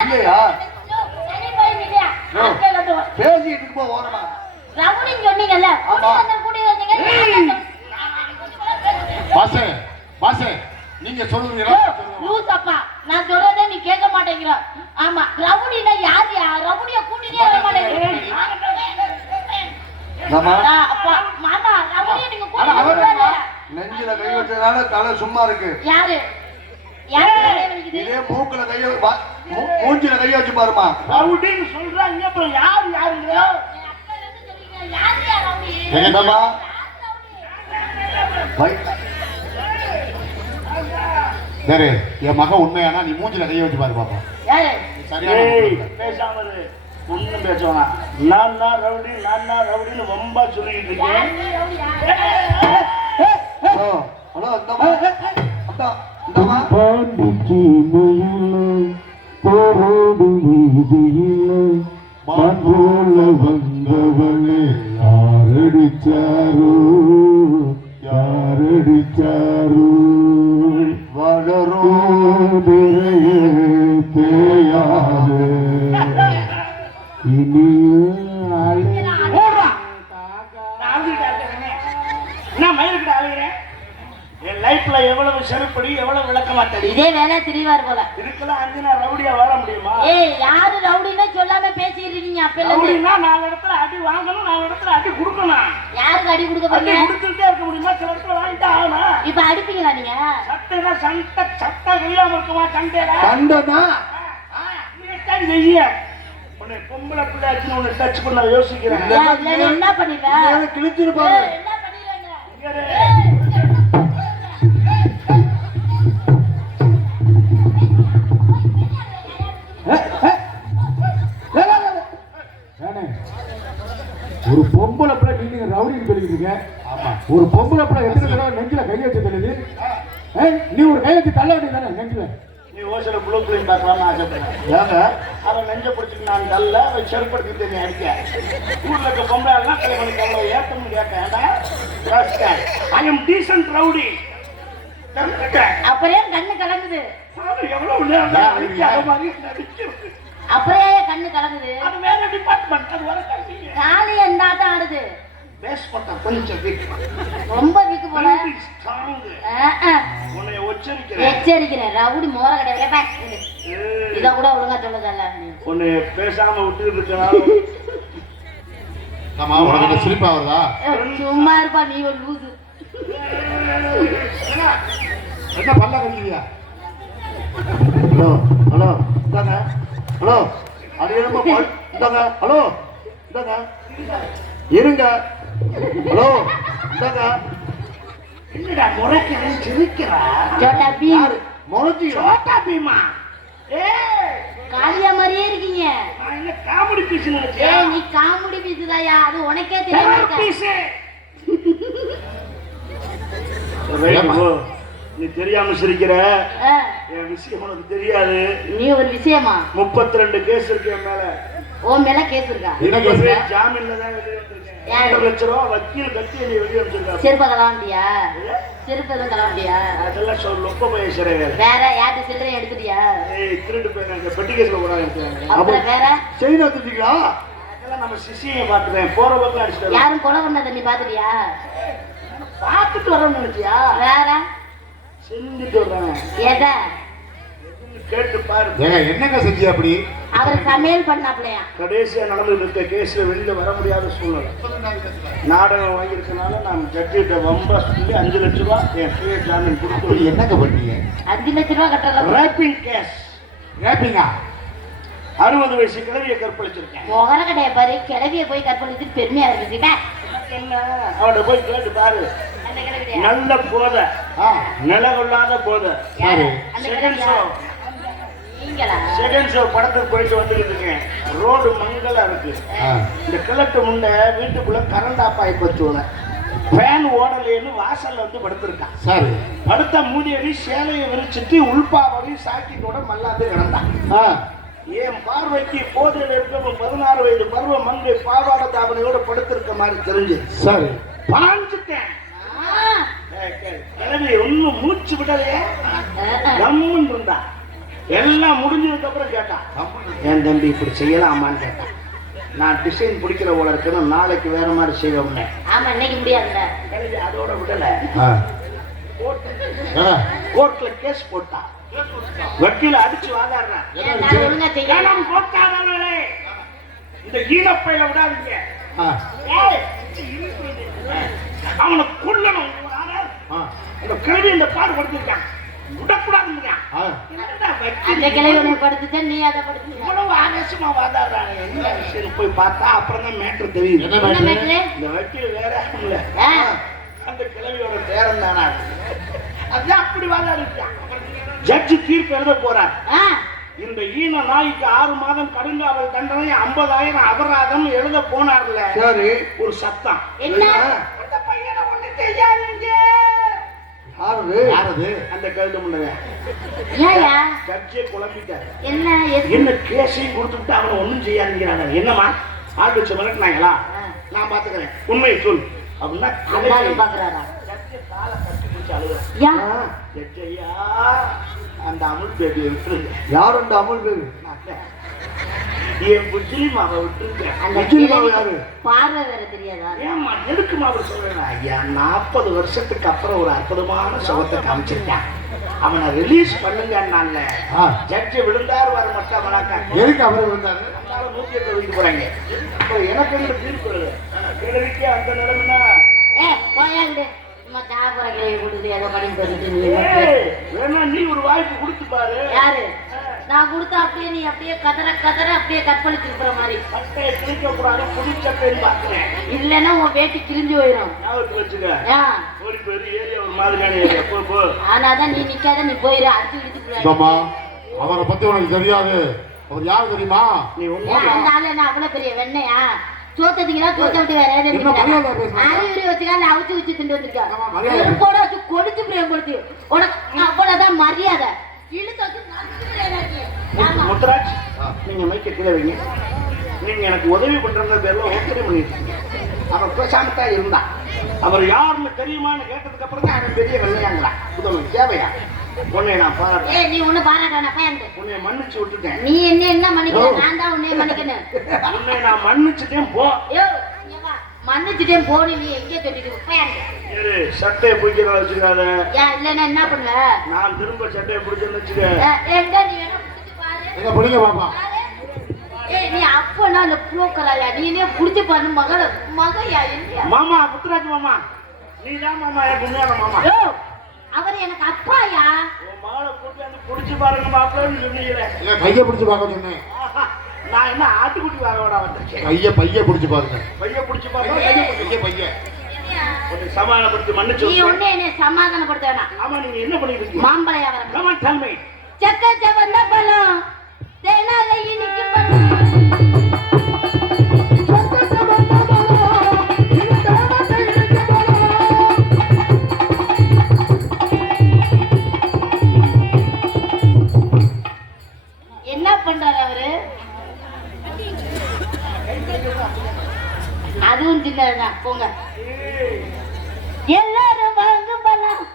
இல்லையா பேசிட்டு போ ஓரமா ரவுடின்னு சொன்னீங்கல்ல பாசே பாசே நீங்க சொல்லுவீங்களா லூசப்பா நான் சொல்றதே நீ கேட்க மாட்டேங்கிற. ஆமா ரவுடினா யார் ரவுடிய கூட்டிட்டே வர மாட்டேங்கிற. அப்பா மாமா ரவுடிய நீங்க கூட்டிட்டு நெஞ்சில கை வச்சதால தலை சும்மா இருக்கு. யாரு இதே மூக்குல கைய மூஞ்சில கைய வச்சு பாருமா. ரவுடின்னு சொல்றாங்க அப்புறம் யாருங்க என்னமா சரி என் மகன் உண்மையானா நீ மூஞ்சில கைய வச்சு பாரு பாப்பா. பேசாம ஒண்ணும் பேசுவானா நான் தான் ரவுடின்னு ரொம்ப சொல்லிட்டு இருக்கேன். பாண்டிக்கு போரோடு வீதியில்லை போல வந்தவனே யாரடிச்சாரோ வளரும் தேயாது இனி என் லைஃப்ல எவ்வளவு செருப்படி எவ்வளவு விளக்க மாட்டேன். இதே வேலை திரிவார் போல இருக்கலாம். அஞ்சு நான் ரவுடியா வாழ முடியுமா? யாரு ரவுடின்னு சொல்லாம பேசிட்டு இருக்கீங்க. அப்ப நாலு இடத்துல அடி வாங்கணும், 4 இடத்துல அடி கொடுக்கணும். யாருக்கு அடி கொடுக்க போறீங்க? கொடுத்துட்டே இருக்க முடியுமா? சில இடத்துல வாங்கிட்டு ஆகணும். இப்ப அடிப்பீங்களா நீங்க? சட்டைனா சட்டை கையாம இருக்குமா? சண்டையா சண்டைனா உன்னை பொம்பளை பிள்ளையாச்சுன்னு உன்னை டச் பண்ண யோசிக்கிறேன். என்ன பண்ணிடுவேன்? கிழிச்சிருப்பாங்க. என்ன பண்ணிடுவேன்? ஒரு பொம்பளை பிள்ளை நீங்க ரவுடின்னு சொல்லிட்டு இருக்க. ஒரு பொம்பளை பிள்ளை எத்தனை தடவை நெஞ்சில கை வச்சு தள்ளுது. நீ ஒரு கை வச்சு தள்ள வேண்டியது தானே நெஞ்சில. நீ ஓசல புளோ பிள்ளைங்க பார்க்கலாம்னு ஆசைப்படுறேன். அவன் நெஞ்ச பிடிச்சிட்டு நான் தள்ள அவன் செருப்படுத்தி தெரியும் அடிக்க. ஊர்ல இருக்க பொம்பளை எல்லாம் தலைவனுக்கு அவ்வளவு ஏத்தம்னு கேட்டேன். I am decent rowdy. அப்புறம் கண்ணு கலங்குது. எவ்வளவு நேரம் அப்புறம் கண்ணு கலங்குது. அது வேற டிபார்ட்மெண்ட். அது வர காலி எந்தாட்டம் ஆடுது. பேஸ் பண்ண கொஞ்சம் வீக். ரொம்ப வீக்கு போல. உன்னை எச்சரிக்கிறேன். எச்சரிக்கிறேன். ரவுடி மோர கிடையாது. இத கூட ஒழுங்கா சொல்லதல்ல. உன்னை பேசாம விட்டுட்டு இருக்கனால ஆமா உனக்கு சிரிப்பா வருதா? சும்மா இருப்பா நீ ஒரு லூசு. என்ன பல்ல கடிக்கிறியா? ஹலோ ஹலோ இந்தாங்க. ஹலோ அது என்னமா இந்தாங்க. ஹலோ இந்தாங்க இருங்க. ஹலோ இந்தாங்க. என்னடா முறைக்கிறேன் சிரிக்கிறா? சோட்டா பீம். முறைச்சி சோட்டா பீமா? காளியா மாதிரியே இருக்கீங்க. நான் என்ன காமெடி பீஸ் நினைச்சேன். நீ காமெடி பீஸ்தாயா? அது உனக்கே தெரியாது. நீ தெரியாம சிரிக்கிற. என் விஷயம் உனக்கு தெரியாது. நீ ஒரு விஷயமா? 32 கேஸ் இருக்கு என் மேல. உன் மேல கேஸ் இருக்கா? ஜாமீன்ல தான் வெளியே வந்திருக்கேன். 2 லட்சம் ரூபாய் வக்கீல் கட்டி என்னை வெளியே வச்சிருக்காங்க. செருப்ப கலாண்டியா? செருப்பு எதுவும் கலாண்டியா? அதெல்லாம் லொப்ப பையசரே. வேற யார்ட்டு சில்லறை எடுத்துட்டியா? திருட்டு போய் நாங்க பெட்டி கேஸ்ல போறாங்க. அப்புறம் வேற செய்தி எடுத்துட்டீங்களா? அதெல்லாம் நம்ம சிசியை பாத்துறேன். போற பக்கம் அடிச்சுட்டு யாரும் கொலை பண்ணதை நீ பாத்துட்டியா? பாத்துட்டு வரோம்னு நினைச்சியா? வேற செஞ்சுட்டு வர்றாங்க. எதை கேட்டு பாரு. என்னங்க செஞ்சியா அப்படி? அவர் சமையல் பண்ணாப்லையா? கடைசியா நடந்துட்டு இருக்க கேஸ்ல வெளியில வர முடியாத சூழ்நிலை. நாடகம் வாங்கியிருக்கனால நான் ஜட்ஜிட்ட வம்பா சொல்லி 5 லட்சம் ரூபாய் என் சுய ஜாமீன் கொடுத்து. என்னங்க பண்ணீங்க? 5 லட்சம் ரூபாய் கட்டலாம். Wrapping case. ரேப்பிங்கா? 60 வயசு கிழவியை கற்பழிச்சிருக்கேன். முகர கடையை பாரு. கிழவியை போய் கற்பழிச்சு பெருமையா இருக்கு. என்ன அவட போய் கேட்டு பாரு. நல்ல போதை, நிலகொள்ளாத போதை. செகண்ட் ஷோ படத்துக்கு போயிட்டு வந்துட்டு இருக்கேன். ரோடு மங்களா இருக்கு. இந்த கிழட்டு முண்டை வீட்டுக்குள்ள கரண்ட் ஆஃப் ஆகி போச்சு. ஃபேன் ஓடலேன்னு வாசல்ல வந்து படுத்திருக்கான். சரி படுத்த மூடியடி சேலையை விரிச்சிட்டு உள்பாவடி சாக்கிட்டோட மல்லாந்து கிடந்தான். என் பார்வைக்கு போதையில் இருக்க 16 வயது பருவ மங்கை பாவாட தாவணையோட படுத்திருக்க மாதிரி தெரிஞ்சு சரி பாஞ்சுட்டேன். கிளம்பி ஒன்னும் மூச்சு விடலையே. கம்முன்னு இருந்தா எல்லாம் முடிஞ்சதுக்கு அப்புறம் கேட்டான், என் தம்பி இப்படி செய்யலாமான்னு கேட்டான். நான் டிசைன் பிடிக்கிற போல இருக்கணும், நாளைக்கு வேற மாதிரி செய்வோம்னு. ஆமா இன்னைக்கு முடியாதுல்ல. அதோட விடல, ஆ. கோர்ட்ல கேஸ் போட்டான். வக்கீல அடிச்சு வாதாடுறான். நான் ஒழுங்கா செய்யலாம். கோர்ட்டாளர்களே, இந்த ஈனப்பையில விடாதீங்க, ஆ. ஏய், அவனை கொல்லணும். இந்த கிழவி இந்த பாடுபடுத்திருக்கான், விடக்கூடாதுங்க. ஆ. அந்த கிளை ஒண்ணு படுத்துட்ட, நீ அதை படுத்து. இவ்வளவு ஆவேசமா வாதாடுறாங்க. என்ன விஷயம் போய் பார்த்தா அப்புறம் தான் மேட்ரு தெரியுது. என்ன என்ன மேட்ரு? மேட்ரு? இந்த வக்கீல் வேற இல்ல, அந்த கிழவியோட பேரன் தானா. அதான் அப்படி வாதாடிட்டான். ஜட்ஜி தீர்ப்பு எழுத போறார். இந்த ஈன நாய்க்கு 6 மாதம் கடுங்காவல் தண்டனை, 50,000 அபராதம் எழுத போனார்ல. சரி. ஒரு சத்தம், என்ன? அந்த பையனை ஒண்ணு செய்யாதீங்க. யாரது? அந்த கழுத முன்னவே ஏயா ஜட்ஜே குழம்பிட்டாரு. என்ன எது? என்ன கேஸையும் கொடுத்துட்டு அவனை ஒண்ணும் செய்யாதீங்கிறாங்க. என்னமா ஆள் வச்ச மிரட்டினாங்களா? நான் பாத்துக்கிறேன், உண்மையை சொல் அப்படின்னா அண்ணாலும் பாக்குறாரா? ஜட்ஜே காலை கட்டி பிடிச்சு அழுகுறான். யா ஜட்ஜையா, அந்த அமுல் பேபியை விட்டுருங்க. யார் அந்த அமுல் பேபி? என் புஜ்ஜி மாவை விட்டுருங்க. அந்த புஜ்ஜி மாவு யாரு? பார்வை வேற தெரியாதா? ஏமா எதுக்கு மாவு சொல்றேன்? ஐயா 40 வருஷத்துக்கு அப்புறம் ஒரு அற்புதமான சுகத்தை காமிச்சிருக்கான், அவனை ரிலீஸ் பண்ணுங்கன்னால ஆ. ஜட்ஜி விழுந்தார் வர மட்டும் அவனாக்கா. எதுக்கு அவர் வந்தாரு? 108 வைக்க போறாங்க. இப்போ எனக்கு என்ன தீர்ப்பு கிழவிக்கு அந்த நிலைமைனா? போயாண்டு சும்மா தாபுர கிளவி கொடுத்து ஏதோ பண்ணி போயிட்டு நீ வேணா நீ ஒரு வாய்ப்பு கொடுத்து பாரு. யாரு? நான் கொடுத்தா அப்படியே நீ அப்படியே கதற கதற அப்படியே கற்பழிச்சிருக்கிற மாதிரி. சட்டையை கிழிக்க கூடாது, புது சட்டைன்னு பாக்குறேன். இல்லைன்னா உன் வேட்டி கிழிஞ்சு போயிடும். ஞாபகத்துல வச்சுக்க. ஓடி போயிரு, ஏரியா ஒரு மாதிரியான ஏரியா. போ. ஆனாதான் நீ நிக்காத, நீ போயிரு. அடிச்சு இடிச்சு பாமா, அவரை பத்தி உனக்கு தெரியாது. அவர் யாரு தெரியுமா? நீ ஒண்ணு அந்த ஆளு என்ன அவ்வளவு பெரிய வெண்ணையா? சோத்ததுங்களா சோத்த விட்டு வேற என்ன மரியாதை பேசுறீங்க? அறிவுரை வச்சுக்கால அவுச்சு வச்சு திண்டு வச்சிருக்கா. மரியாதை. கூட வச்சு கொடிச்சு பிரியம் கொடுத்து உனக்கு அவ்வளவுதான் மரியாதை. இழுத்து வச்சு முத்துராஜ், நீங்க மைக்க கீழே வைங்க. நீங்க எனக்கு உதவி பண்றத பேர்ல ஒத்துரை பண்ணிருக்கீங்க. அவன் பேசாமத்தான் இருந்தான். அவர் யாருன்னு தெரியுமான்னு கேட்டதுக்கு அப்புறம் தான் அவன் பெரிய வெள்ளையாங்களா உதவி தேவையா? உன்னை நான் பாராட்டேன். நீ ஒண்ணு பாராட்டான பயந்து உன்னை மன்னிச்சு விட்டுட்டேன். நீ என்ன மன்னிக்க? நான் தான் உன்னை மன்னிக்கணும். உன்னை நான் மன்னிச்சுட்டேன். போ. மன்னிச்சுட்டே போனி. நீ எங்க சொல்லிட்டு பயந்து சட்டையை பிடிக்கிற வச்சுக்காத. இல்லன்னா என்ன பண்ணுவ? நான் திரும்ப சட்டையை பிடிச்சேன்னு வச்சுக்க. எங்க நீ வேணா பிடிச்சு பாரு. எங்க பிடிங்க பாப்பா. நீ அப்பனா அந்த புரோக்கராயா? நீனே புடிச்சு பாரு. மகையா இல்லையா? மாமா, முத்துராஜ் மாமா, நீதான் மாமா, எனக்கு உண்மையான மாமா. அவர் எனக்கு அப்பாயா? உன் மகளை கூட்டி வந்து புடிச்சு பாருங்க மாப்பிள்ளன்னு சொன்னீங்களே. கையை பிடிச்சு பார்க்க சொன்னேன். நான் என்ன ஆட்டுக்குட்டி வாங்க வந்திருக்கேன். பைய பிடிச்சு பாருங்க. பைய பிடிச்சு பாருங்க. பைய கொஞ்சம் சமாதானப்படுத்தி மன்னிச்சு. நீ ஒண்ணு என்ன சமாதானப்படுத்த வேணாம். ஆமா, நீங்க என்ன பண்ணிட்டு இருக்கீங்க? மாம்பழையா வர Come on, tell me. செக்க செவந்த பழம் தேனாக இனிக்கு பழம். என்ன பண்றாரு அவரு? அதுவும் சின்னதுதான். போங்க எல்லாரும் வாங்க பழம்.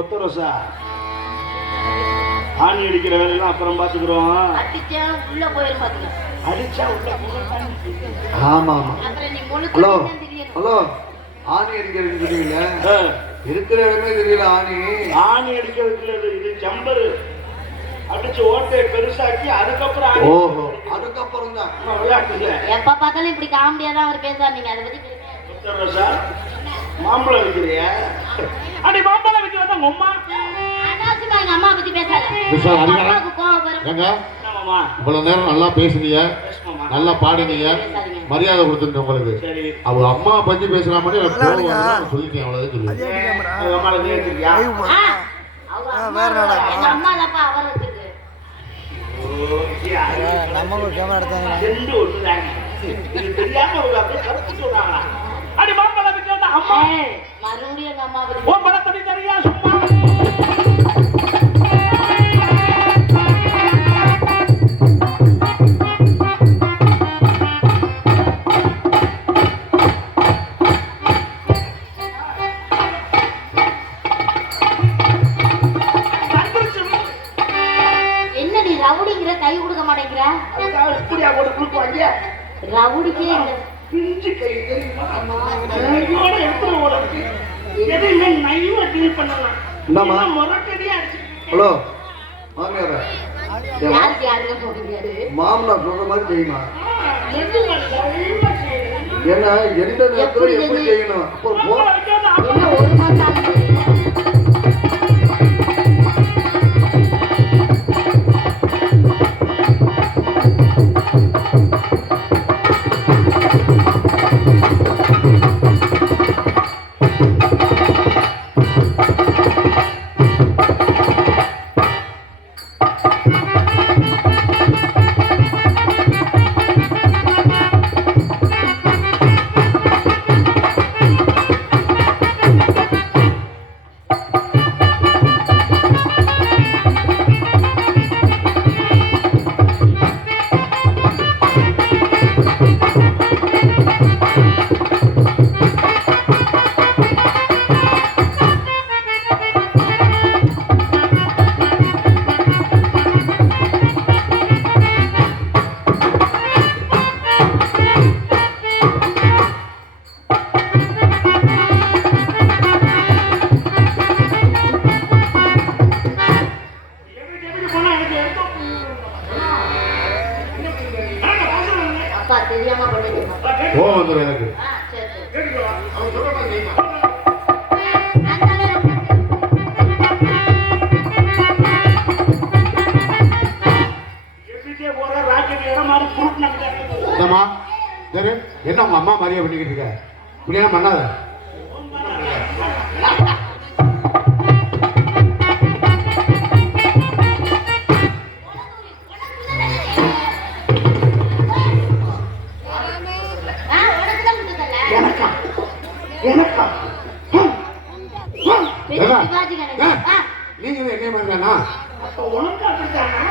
ஒத்தரோசா, ஆணி அடிக்கிற வேலையெல்லாம் அப்புறம் பாத்துக்கிறோம். அடிச்சா உள்ள போயிரும் பாத்துக்க. அடிச்சா உள்ள போயிரும். ஆமா ஆமா. அப்புறம் நீ முழுக்க ஹலோ தெரியணும். ஹலோ, ஆணி அடிக்கிறதுன்னு தெரியல. இருக்கிற இடமே தெரியல. ஆணி அடிக்க வைக்கிறது இது ஜம்பரு. அடிச்சு ஓட்டையை பெருசாக்கி அதுக்கப்புறம் ஆணி. ஓஹோ, அதுக்கப்புறம் தான் விளையாட்டுல. எப்ப பார்த்தாலும் இப்படி காமெடியா தான் அவர் பேசுறாரு. நீங்க அதை பத்தி ஒத்தரோசா, மாம்பழம் வைக்கிறிய? அடி மாம்பழம் வைக்கிறதா உங்க அம்மா? அனாவசியமா எங்க அம்மா பத்தி பேசாத. விஷயம் அதிகாரம். அம்மாவுக்கு கோவம் வரும். ஏங்க, ஆமாமா, இவ்வளவு நேரம் நல்லா பேசுனீங்க, பேசுமாமா. நல்லா பாடினீங்க, மரியாதை கொடுத்துருங்க உங்களுக்கு. சரி, அவங்க அம்மா பத்தி பேசுற மாதிரி எனக்கு கோவம் வருது. நான் சொல்லிட்டேன், அவ்வளவுதான் சொல்லுவேன். உங்க அம்மாவை நேர்த்திருக்கியா? அவங்க அம்மா எங்க அம்மா தான்ப்பா அவர் வச்சிருக்கு. சென்று ஒட்டுறாங்க. இது தெரியாம அவங்க அப்படியே கருத்து சொல்றாங்களா? அடி மாம்பழம் வைக்கிறதா அம்மா? மறுபடியும் எங்க அம்மா பத்தி ஓ பழத்தடி தெரியா சும்மா ரவுடிங்கிற கை கொடுக்க மாட்டேங்கிற. அதுக்காக இப்படியா போட்டு குடுக்குவாங்க? ரவுடிக்கே இல்ல. பிஞ்சு கை தெரியுமா? கையோட எடுத்துட்டு ஓடுறது. எதையுமே நைவா டீல் பண்ணலாம். என்னம்மா? முரட்டடியா அடிச்சு. ஹலோ மாமியார யாருக்கு யாருங்க போடுறாரு? மாமனார் சொல்ற மாதிரி செய்யுமா? எதுவும் தைரியமா செய்யணும். ஏன்னா எந்த நேரத்துல எப்படி செய்யணும்? அப்போ ரொம்ப வைக்காத என்ன ஒரு மாசம் ஆகுது? அப்பா தெரியாம பண்ணிட்டேன். கோவம் வந்துடும் எனக்கு. சரி சரி. அவன் சொல்ற மாதிரி செய்யுமா? எப்படிட்டே போற ராக்கெட் இடம் மாதிரி குரூப் என்னம்மா சரி என்ன உங்க அம்மா மாதிரியே பண்ணிக்கிட்டு இருக்க? இப்படியெல்லாம் பண்ணாத. எனக்கா எனக்கா சிவாஜி கணேசன். நீங்க என்ன மாதிரி தானா? அப்ப உனக்கு அப்படித்தானா?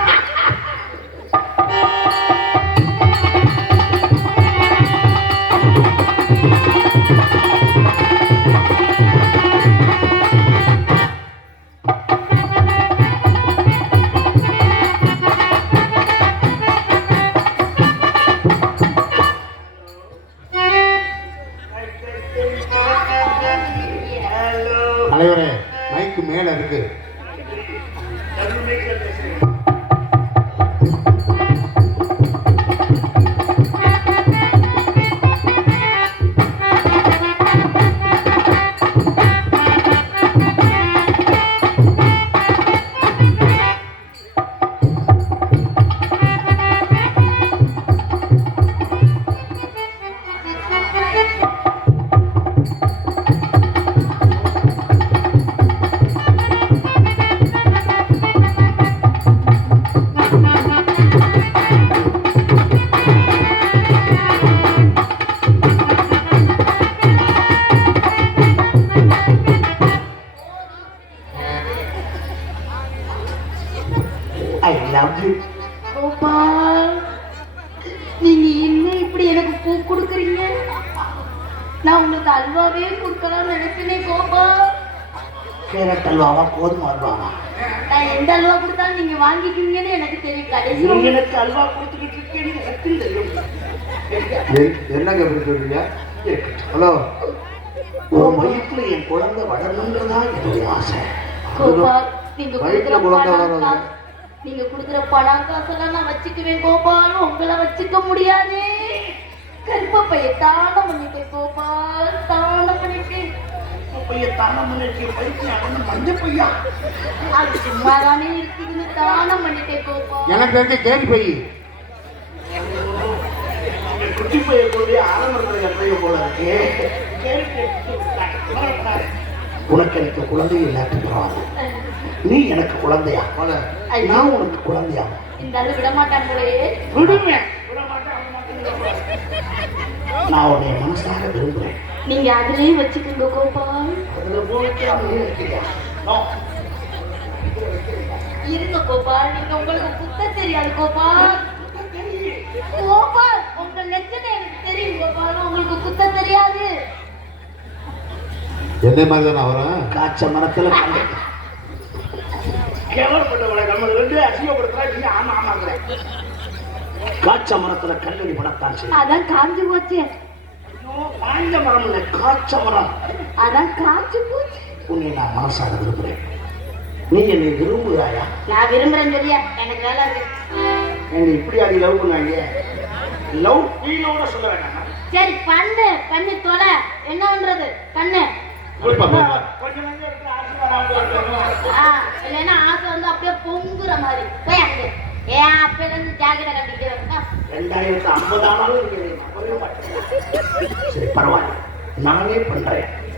தலைவரே மைக்கு மேல இருக்கு. I love you. கோபால், நீங்க இன்னும் இப்படி எனக்கு பூ கொடுக்குறீங்க? நான் உங்களுக்கு அல்வாவே கொடுக்கலாம்னு நினைச்சேனே கோபால். கேரட் அல்வாவா கோதுமை அல்வாவா? நான் எந்த அல்வா கொடுத்தாலும் நீங்க வாங்கிக்குவீங்கன்னு எனக்கு தெரியும். கடைசி நீ எனக்கு அல்வா கொடுத்துக்கிட்டு இருக்கேன்னு எனக்கு தெரியும். என்னங்க இப்படி சொல்றீங்க? ஹலோ உன் வயிற்றுல என் குழந்தை வளரணுன்றதா என்னுடைய ஆசை. கோபால், நீங்க வயிற்றுல கொடுக்குற குழந்தை பணம் வளராது. காசு, நீங்க கொடுக்குற பணம் காசெல்லாம் நான் வச்சுக்குவேன் கோபால். உங்களை வச்சுக்க முடியாது. கருப்பைய தானம் பண்ணிட்டேன் கோபால், தானம் பண்ணிட்டேன். பைய தானம் பண்ணிட்டு பைக்கு அடங்க மஞ்ச பையா. அது சும்மாதானே இருக்குதுன்னு தானம் பண்ணிட்டேன் கோபால். எனக்கு தெரிஞ்ச கேள்வி போய் குட்டி பைய கூட ஆரம்பத்துல பைய போல இருக்கு. உனக்கு எனக்கு குழந்தை இல்லாட்டி பரவாயில்ல. நீ எனக்கு குழந்தையா? நான் உனக்கு குழந்தையா? இந்த ஆளு விட மாட்டான் போலயே. விடுவேன். நான் உன்னை மனசார விரும்புறேன். நீங்க அதுலயே வச்சுக்கோங்க கோபால். அதுல போயிட்டு அப்படியே இருக்கியா? நோ. இருங்க கோபால், நீங்க உங்களுக்கு குத்த தெரியாது கோபால். கோபால், உங்க லட்சணம் எனக்கு தெரியும் கோபால், உங்களுக்கு குத்த தெரியாது. என்ன மாதிரி தானே வரேன்? காய்ச்ச மரத்துல கேவலப்பட்டவளை நம்ம 2 சொல்லி அசிங்கப்படுத்துறா நீ ஆமா ஆமாங்கிற. காய்ச்ச மரத்துல கல்லடி படத்தான் சரி. அதான் காஞ்சு போச்சு. காய்ஞ்ச மரம் இல்லை, காய்ச்ச மரம். அதான் காஞ்சு போச்சு. உன்னை நான் மனசாக விரும்புறேன். நீ என்னை விரும்புகிறாயா? நான் விரும்புறேன்னு சொல்லியா எனக்கு வேலை இருக்கு. என்னை இப்படி அடி லவ் பண்ணுவாங்க. லவ் ஃபீலோட சொல்ல வேண்டாம். சரி பண்ணி தொலை. என்ன பண்றது பண்ணு. போய்ப்பா போய்ப்பா. கொஞ்சம் கொஞ்சம் இருக்கிற ஆசீர்வாதம். இல்லைன்னா ஆசை வந்து அப்படியே பொங்குற மாதிரி போய் அங்கே ஏன் அப்பையில இருந்து ஜாக்கெட்டை கட்டிக்கிட்டு 2050 ஆனாலும் சரி பரவாயில்ல, நானே பண்றேன்.